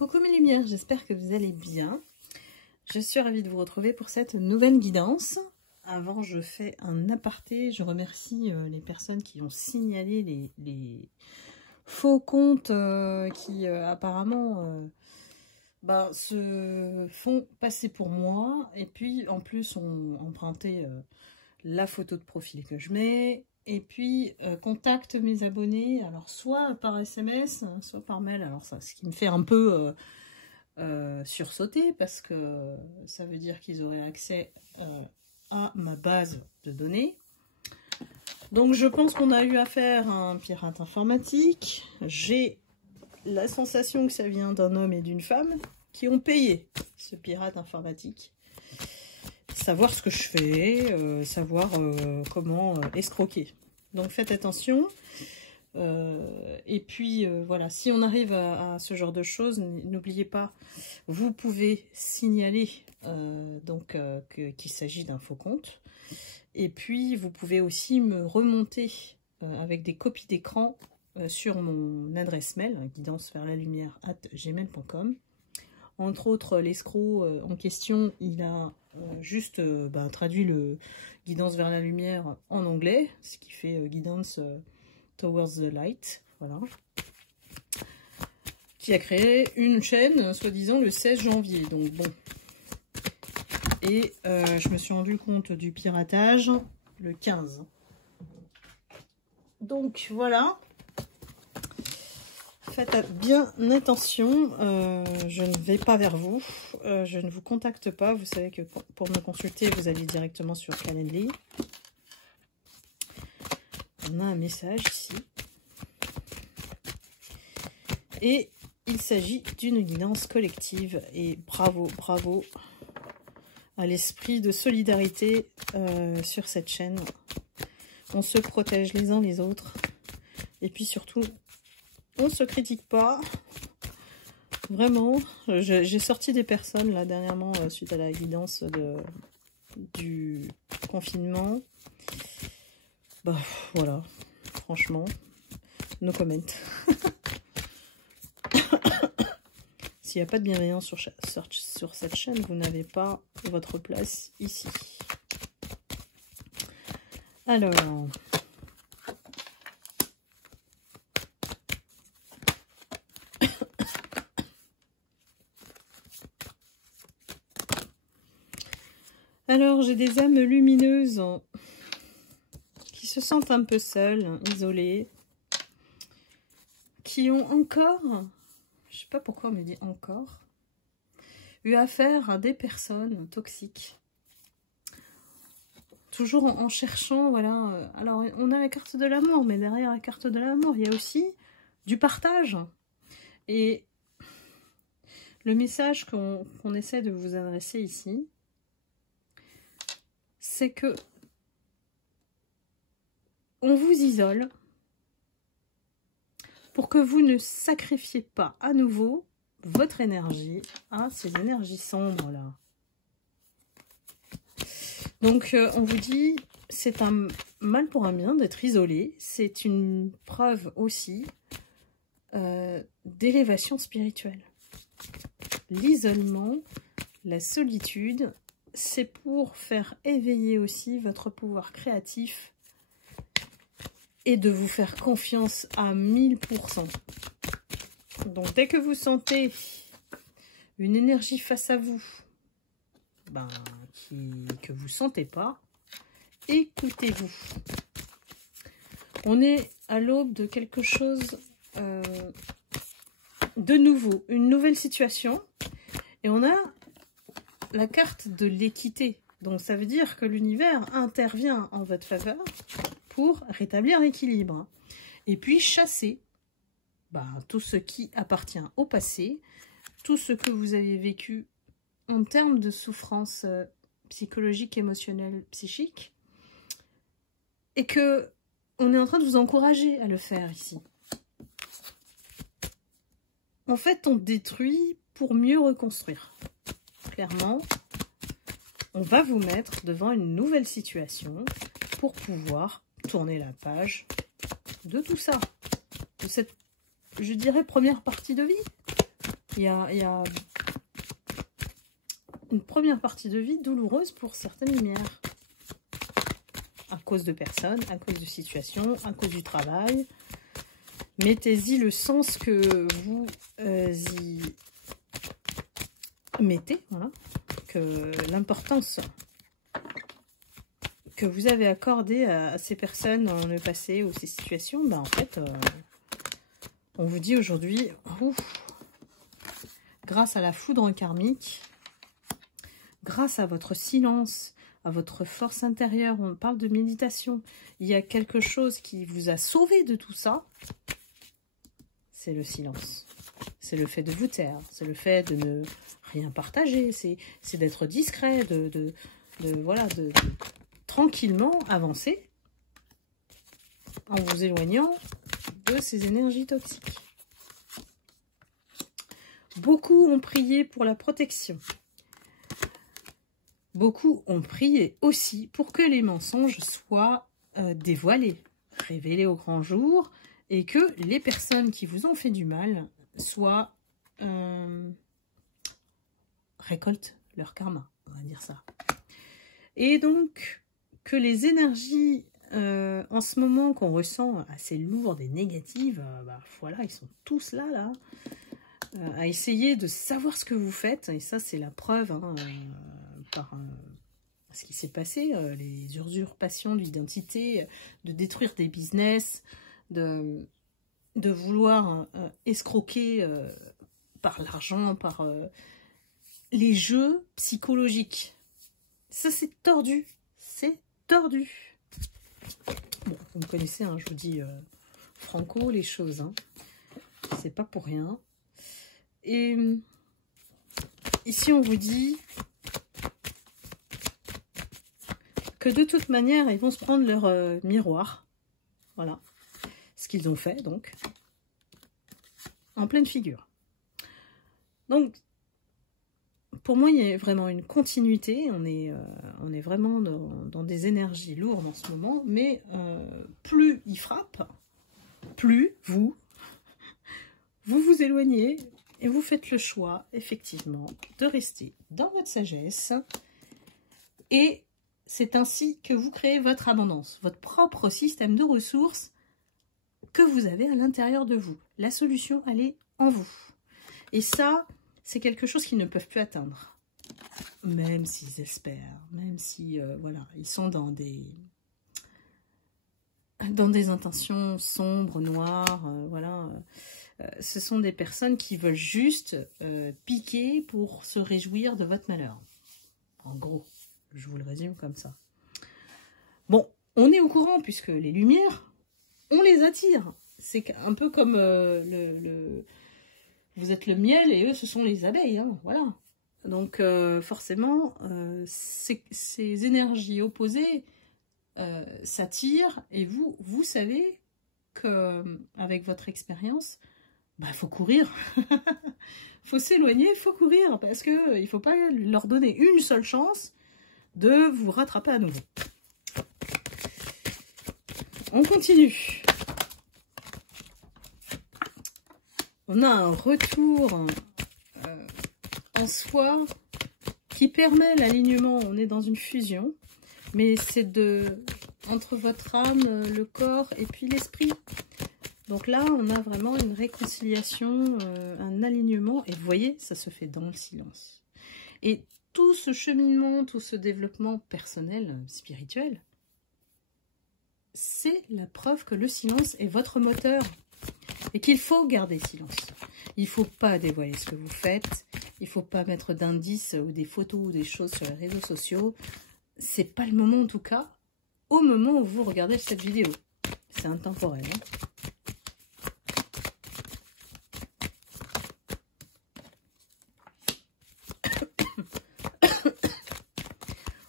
Coucou mes lumières, j'espère que vous allez bien. Je suis ravie de vous retrouver pour cette nouvelle guidance. Avant, je fais un aparté. Je remercie les personnes qui ont signalé les faux comptes qui apparemment se font passer pour moi. Et puis, en plus, ont emprunté la photo de profil que je mets. Et puis, contacte mes abonnés, alors soit par SMS, soit par mail. Alors ça, ce qui me fait un peu sursauter, parce que ça veut dire qu'ils auraient accès à ma base de données. Donc je pense qu'on a eu affaire à un pirate informatique. J'ai la sensation que ça vient d'un homme et d'une femme qui ont payé ce pirate informatique. Savoir ce que je fais, savoir comment escroquer. Donc faites attention. Et puis voilà, si on arrive à ce genre de choses, n'oubliez pas, vous pouvez signaler qu'il s'agit d'un faux compte. Et puis vous pouvez aussi me remonter avec des copies d'écran sur mon adresse mail, guidanceverslalumière@gmail.com. Entre autres, l'escroc en question, il a juste traduit le guidance vers la lumière en anglais, ce qui fait guidance towards the light, voilà. Qui a créé une chaîne, soi-disant, le 16 janvier. Donc bon. Et je me suis rendu compte du piratage le 15. Donc voilà. Faites bien attention, je ne vais pas vers vous, je ne vous contacte pas. Vous savez que pour me consulter, vous allez directement sur Calendly. On a un message ici. Et il s'agit d'une guidance collective. Et bravo, bravo à l'esprit de solidarité sur cette chaîne. On se protège les uns les autres. Et puis surtout, on ne se critique pas, vraiment. J'ai sorti des personnes là dernièrement suite à la guidance du confinement. Voilà, franchement, no comment. S'il n'y a pas de bienveillance sur cette chaîne, vous n'avez pas votre place ici. Alors... Alors, j'ai des âmes lumineuses qui se sentent un peu seules, isolées, qui ont encore, je sais pas pourquoi on me dit encore, eu affaire à des personnes toxiques. Toujours en cherchant, voilà. Alors, on a la carte de l'amour, mais derrière la carte de l'amour, il y a aussi du partage. Et le message qu'on essaie de vous adresser ici, c'est que on vous isole pour que vous ne sacrifiez pas à nouveau votre énergie à ces énergies sombres là. Donc on vous dit, c'est un mal pour un bien d'être isolé. C'est une preuve aussi d'élévation spirituelle. L'isolement, la solitude, c'est pour faire éveiller aussi votre pouvoir créatif et de vous faire confiance à 1000%. Donc dès que vous sentez une énergie face à vous que vous ne sentez pas, écoutez-vous. On est à l'aube de quelque chose de nouveau, une nouvelle situation, et on a la carte de l'équité. Donc ça veut dire que l'univers intervient en votre faveur pour rétablir l'équilibre. Et puis chasser tout ce qui appartient au passé, tout ce que vous avez vécu en termes de souffrance psychologique, émotionnelle, psychique. Et que on est en train de vous encourager à le faire ici. En fait, on détruit pour mieux reconstruire. Clairement, on va vous mettre devant une nouvelle situation pour pouvoir tourner la page de tout ça. De cette, je dirais, première partie de vie. Il y a une première partie de vie douloureuse pour certaines lumières. À cause de personnes, à cause de situations, à cause du travail. Mettez-y le sens que vous y mettez, voilà. Que l'importance que vous avez accordée à ces personnes dans le passé ou ces situations, ben en fait, on vous dit aujourd'hui, grâce à la foudre karmique, grâce à votre silence, à votre force intérieure, on parle de méditation, il y a quelque chose qui vous a sauvé de tout ça, c'est le silence. C'est le fait de vous taire, c'est le fait de ne rien partager, c'est d'être discret, de tranquillement avancer en vous éloignant de ces énergies toxiques. Beaucoup ont prié pour la protection. Beaucoup ont prié aussi pour que les mensonges soient dévoilés, révélés au grand jour, et que les personnes qui vous ont fait du mal soient récoltent leur karma, on va dire ça. Et donc, que les énergies en ce moment qu'on ressent assez lourdes et négatives, voilà, ils sont tous là, à essayer de savoir ce que vous faites, et ça c'est la preuve, hein, par ce qui s'est passé, les usurpations de l'identité, de détruire des business, de vouloir escroquer par l'argent, par les jeux psychologiques. Ça c'est tordu, c'est tordu. Bon, vous me connaissez, hein, je vous dis franco les choses, hein. C'est pas pour rien. Et ici on vous dit que de toute manière, ils vont se prendre leur miroir. Voilà. Ce qu'ils ont fait, donc. En pleine figure. Donc, pour moi, il y a vraiment une continuité. On est vraiment dans des énergies lourdes en ce moment. Mais plus ils frappent, plus vous vous éloignez. Et vous faites le choix, effectivement, de rester dans votre sagesse. Et c'est ainsi que vous créez votre abondance, votre propre système de ressources que vous avez à l'intérieur de vous. La solution, elle est en vous. Et ça, c'est quelque chose qu'ils ne peuvent plus atteindre. Même s'ils espèrent, même si, voilà, ils sont dans des intentions sombres, noires, voilà. Ce sont des personnes qui veulent juste piquer pour se réjouir de votre malheur. En gros. Je vous le résume comme ça. Bon, on est au courant puisque les lumières, on les attire. C'est un peu comme vous êtes le miel et eux, ce sont les abeilles. Hein, voilà. Donc, forcément, ces énergies opposées s'attirent. Et vous savez qu'avec votre expérience, il faut courir. Il faut s'éloigner, il faut courir. Parce qu'il ne faut pas leur donner une seule chance de vous rattraper à nouveau. On continue. On a un retour en soi qui permet l'alignement. On est dans une fusion, mais c'est entre votre âme, le corps et puis l'esprit. Donc là, on a vraiment une réconciliation, un alignement. Et vous voyez, ça se fait dans le silence. Et tout ce cheminement, tout ce développement personnel, spirituel, c'est la preuve que le silence est votre moteur et qu'il faut garder silence. Il ne faut pas dévoiler ce que vous faites, il ne faut pas mettre d'indices ou des photos ou des choses sur les réseaux sociaux. C'est pas le moment en tout cas, au moment où vous regardez cette vidéo. C'est intemporel. Hein.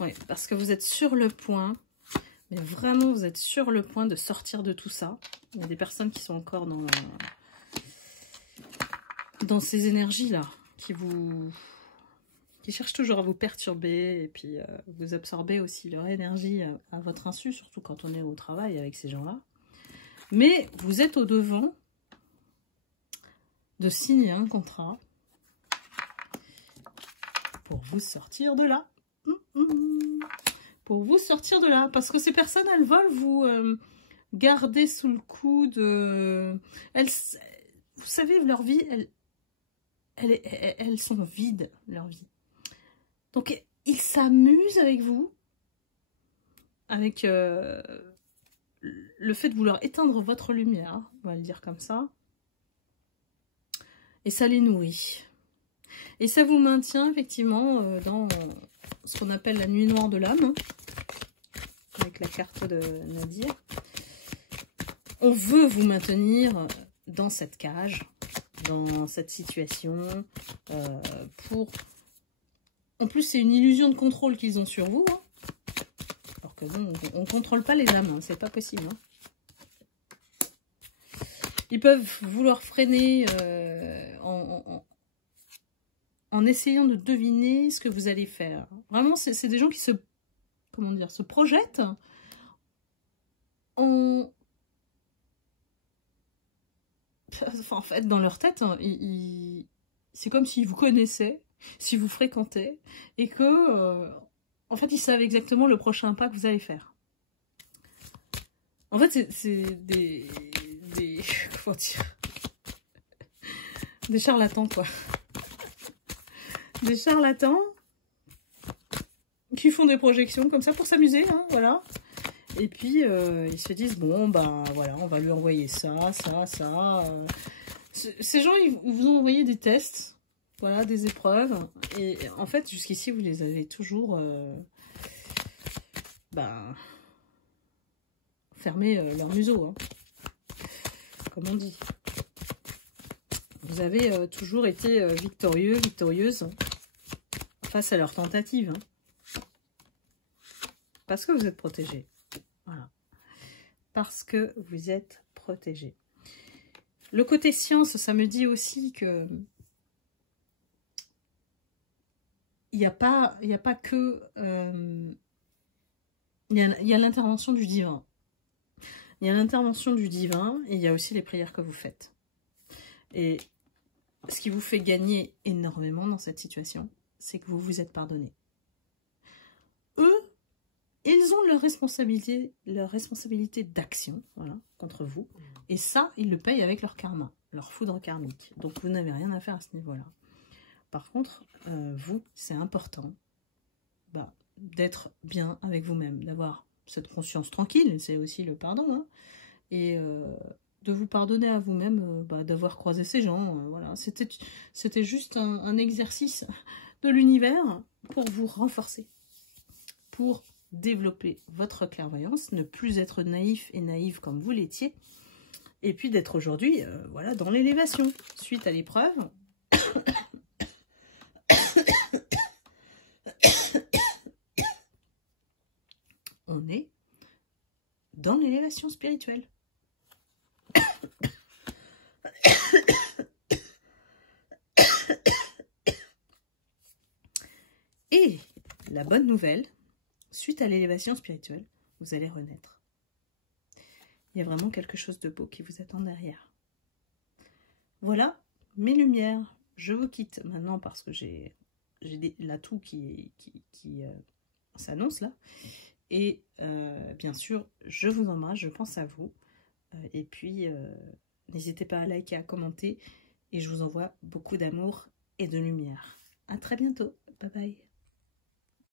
Oui, parce que vous êtes sur le point, mais vraiment vous êtes sur le point de sortir de tout ça. Il y a des personnes qui sont encore dans ces énergies-là, qui cherchent toujours à vous perturber et puis vous absorber aussi leur énergie à votre insu, surtout quand on est au travail avec ces gens-là. Mais vous êtes au devant de signer un contrat pour vous sortir de là. Pour vous sortir de là. Parce que ces personnes, elles veulent vous garder sous le coude. Vous savez, leur vie, elles sont vides, leur vie. Donc, ils s'amusent avec vous. Avec le fait de vouloir éteindre votre lumière, on va le dire comme ça. Et ça les nourrit. Et ça vous maintient effectivement dans ce qu'on appelle la nuit noire de l'âme, avec la carte de Nadir. On veut vous maintenir dans cette cage, dans cette situation, pour... En plus, c'est une illusion de contrôle qu'ils ont sur vous, hein. Alors que bon, on ne contrôle pas les âmes, hein, c'est pas possible, hein. Ils peuvent vouloir freiner en essayant de deviner ce que vous allez faire. Vraiment, c'est des gens qui se, comment dire, se projettent en... Enfin, en fait, dans leur tête, hein, c'est comme s'ils vous connaissaient, si vous fréquentez, et que, en fait, ils savent exactement le prochain pas que vous allez faire. En fait, c'est des comment dire, des charlatans, quoi. Des charlatans qui font des projections comme ça pour s'amuser, hein, voilà. Et puis, ils se disent, bon, bah, voilà, on va lui envoyer ça, ça, ça. Ces gens, ils vous ont envoyé des tests, voilà, des épreuves. Et en fait, jusqu'ici, vous les avez toujours, bah, fermé leur museau, hein, comme on dit. Vous avez toujours été victorieux, victorieuse face à leurs tentatives. Hein. Parce que vous êtes protégé. Voilà. Parce que vous êtes protégé. Le côté science, ça me dit aussi que il n'y a pas que... il y a l'intervention du divin. Il y a l'intervention du divin et il y a aussi les prières que vous faites. Et ce qui vous fait gagner énormément dans cette situation, c'est que vous vous êtes pardonné. Eux, ils ont leur responsabilité d'action, voilà, contre vous. Et ça, ils le payent avec leur karma, leur foudre karmique. Donc, vous n'avez rien à faire à ce niveau-là. Par contre, vous, c'est important d'être bien avec vous-même, d'avoir cette conscience tranquille, c'est aussi le pardon, hein, et de vous pardonner à vous-même d'avoir croisé ces gens. Voilà. C'était juste un exercice de l'univers pour vous renforcer, pour développer votre clairvoyance, ne plus être naïf et naïve comme vous l'étiez, et puis d'être aujourd'hui voilà, dans l'élévation. Suite à l'épreuve, on est dans l'élévation spirituelle. Et la bonne nouvelle, suite à l'élévation spirituelle, vous allez renaître. Il y a vraiment quelque chose de beau qui vous attend derrière. Voilà mes lumières. Je vous quitte maintenant parce que j'ai l'atout qui s'annonce là. Et bien sûr, je vous embrasse, je pense à vous. Et puis, n'hésitez pas à liker, à commenter. Et je vous envoie beaucoup d'amour et de lumière. À très bientôt. Bye bye.